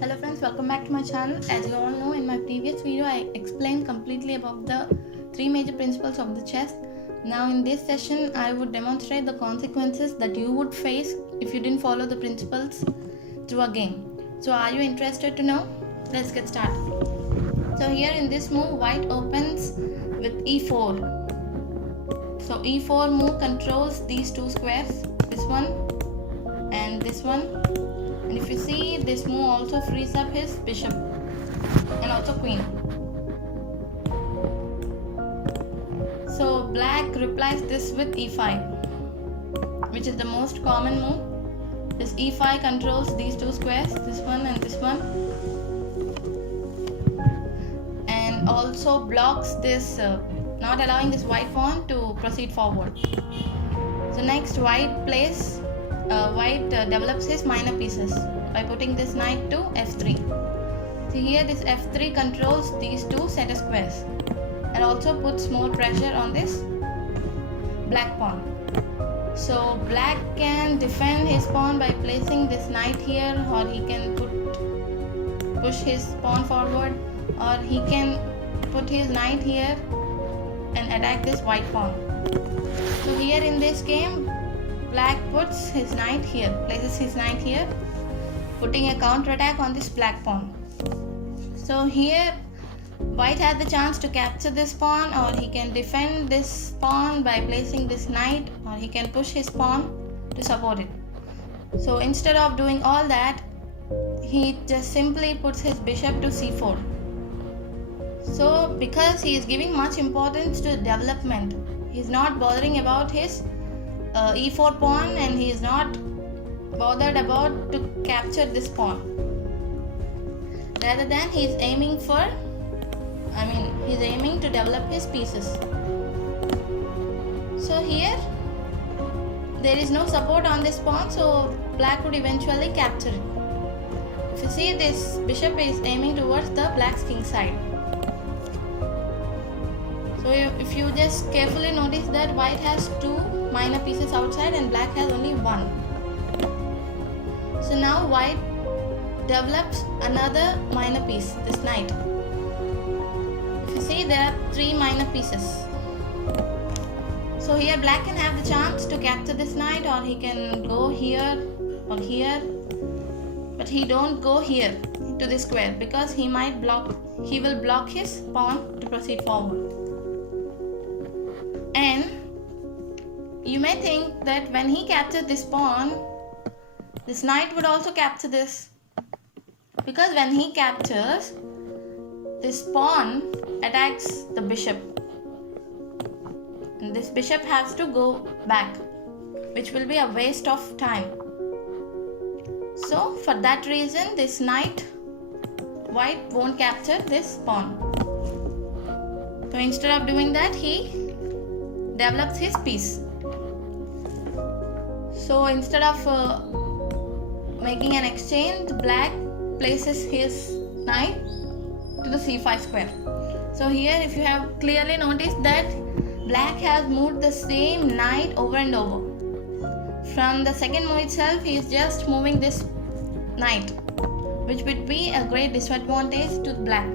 Hello friends, welcome back to my channel. As you all know, in my previous video I explained completely about the three major principles of the chess. Now in this session I would demonstrate the consequences that you would face if you didn't follow the principles through a game. So are you interested to know? Let's get started. So here in this move, white opens with e4. So e4 move controls these two squares, this one and this one. And if you see, this move also frees up his bishop and also queen. So black replies this with e5, which is the most common move. This e5 controls these two squares, this one and this one, and also blocks this, not allowing this white pawn to proceed forward. So next white develops his minor pieces by putting this knight to f3. So here this f3 controls these two center squares and also puts more pressure on this black pawn. So black can defend his pawn by placing this knight here, or he can push his pawn forward, or he can put his knight here and attack this white pawn. So here in this game, black puts his knight here, places his knight here, putting a counter attack on this black pawn. So here white has the chance to capture this pawn, or he can defend this pawn by placing this knight, or he can push his pawn to support it. So instead of doing all that, he just simply puts his bishop to c4. So because he is giving much importance to development, he is not bothering about his e4 pawn, and he is not bothered about to capture this pawn. Rather than he's aiming to develop his pieces. So here there is no support on this pawn, so black would eventually capture it. If you see, this bishop is aiming towards the black's king side. So if you just carefully notice that white has two minor pieces outside and black has only one. So now white develops another minor piece, this knight. If you see, there are three minor pieces. So here black can have the chance to capture this knight, or he can go here or here, but he don't go here to this square because he will block his pawn to proceed forward. And you may think that when he captures this pawn, this knight would also capture this, because when he captures, this pawn attacks the bishop, and this bishop has to go back, which will be a waste of time. So for that reason, this knight, white won't capture this pawn. So instead of doing that, he develops his piece. So instead of making an exchange, black places his knight to the c5 square. So here, if you have clearly noticed that black has moved the same knight over and over. From the second move itself, he is just moving this knight, which would be a great disadvantage to black.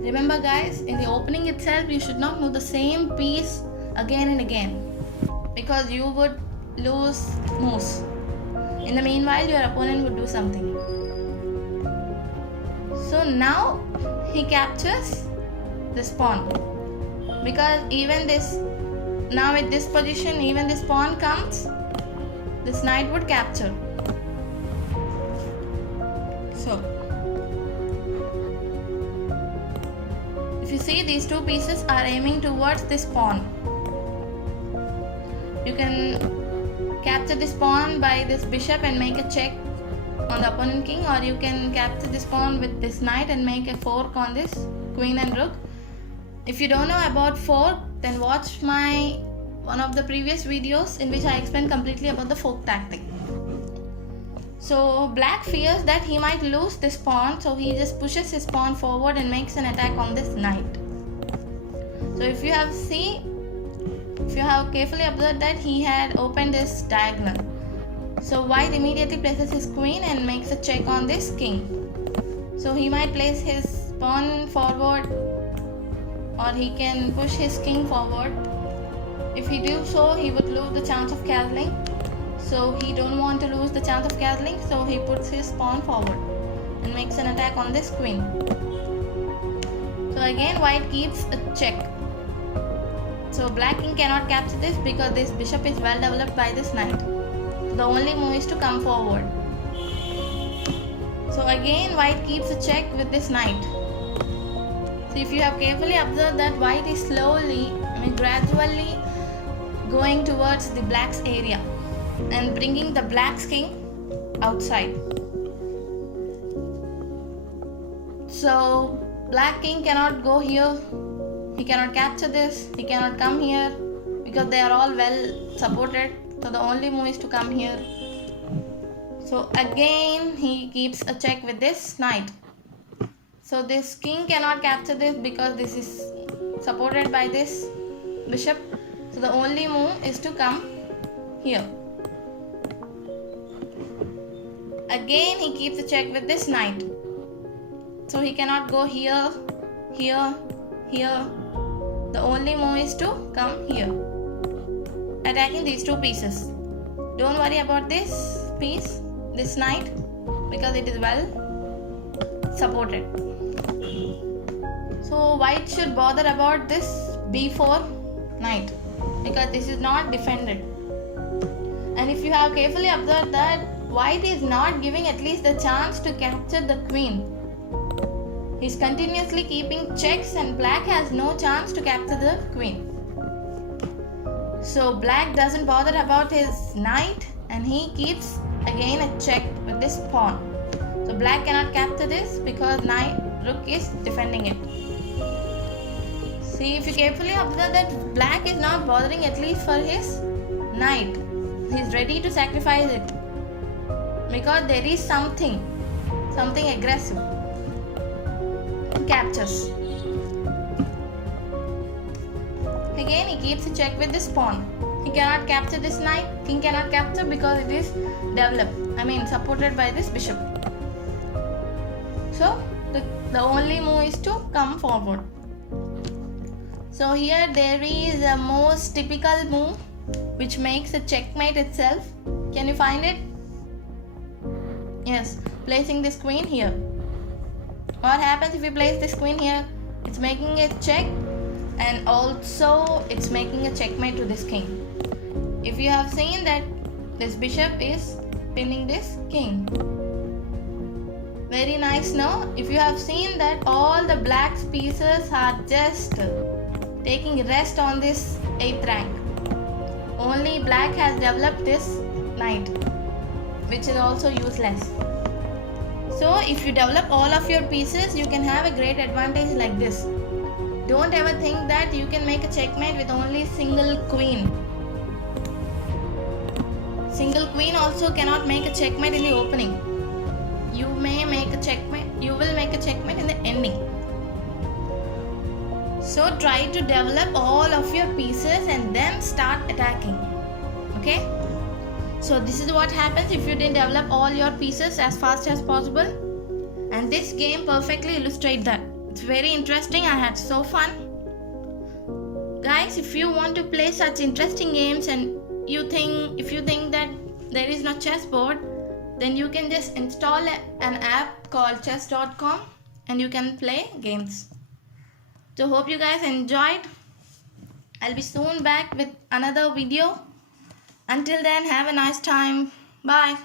Remember guys, in the opening itself, you should not move the same piece again and again, because you would lose moves. In the meanwhile, your opponent would do something. So now he captures this pawn, because even this, now at this position, even this pawn comes, this knight would capture. So if you see, these two pieces are aiming towards this pawn. You can capture this pawn by this bishop and make a check on the opponent king, or you can capture this pawn with this knight and make a fork on this queen and rook. If you don't know about fork, then watch one of the previous videos in which I explained completely about the fork tactic. So black fears that he might lose this pawn, so he just pushes his pawn forward and makes an attack on this knight. So if you have carefully observed that he had opened this diagonal, So white immediately places his queen and makes a check on this king. So he might place his pawn forward, or he can push his king forward. If he do so, he would lose the chance of castling. So he don't want to lose the chance of castling, so he puts his pawn forward and makes an attack on this queen. So again white keeps a check. So black king cannot capture this because this bishop is well developed by this knight. So the only move is to come forward. So again white keeps a check with this knight. So if you have carefully observed that white is gradually going towards the black's area and bringing the black's king outside. So black king cannot go here, he cannot capture this, he cannot come here because they are all well supported. So the only move is to come here. So again he keeps a check with this knight. So this king cannot capture this because this is supported by this bishop. So the only move is to come here. Again he keeps a check with this knight. So he cannot go here, here, here. The only move is to come here, attacking these two pieces. Don't worry about this piece, this knight, because it is well supported. So white should bother about this b4 knight because this is not defended. And if you have carefully observed that white is not giving at least the chance to capture the queen. He's continuously keeping checks and black has no chance to capture the queen. So black doesn't bother about his knight and he keeps again a check with this pawn. So black cannot capture this because rook is defending it. See, if you carefully observe that black is not bothering at least for his knight. He's ready to sacrifice it because there is something aggressive. Captures. Again he keeps a check with this pawn. He cannot capture this knight, king cannot capture because it is developed, supported by this bishop. So the only move is to come forward. So here there is a most typical move which makes a checkmate itself. Can you find it? Yes, placing this queen here. What happens if you place this queen here? It's making a check and also it's making a checkmate to this king. If you have seen that this bishop is pinning this king. Very nice now. If you have seen that all the black's pieces are just taking rest on this 8th rank. Only black has developed this knight, which is also useless. So if you develop all of your pieces, you can have a great advantage like this. Don't ever think that you can make a checkmate with only single queen. Single queen also cannot make a checkmate in the opening. You will make a checkmate in the ending. So try to develop all of your pieces and then start attacking. Okay? So this is what happens if you didn't develop all your pieces as fast as possible. And this game perfectly illustrates that. It's very interesting. I had so fun. Guys, if you want to play such interesting games and if you think that there is no chessboard, then you can just install an app called chess.com and you can play games. So hope you guys enjoyed. I'll be soon back with another video. Until then, have a nice time. Bye.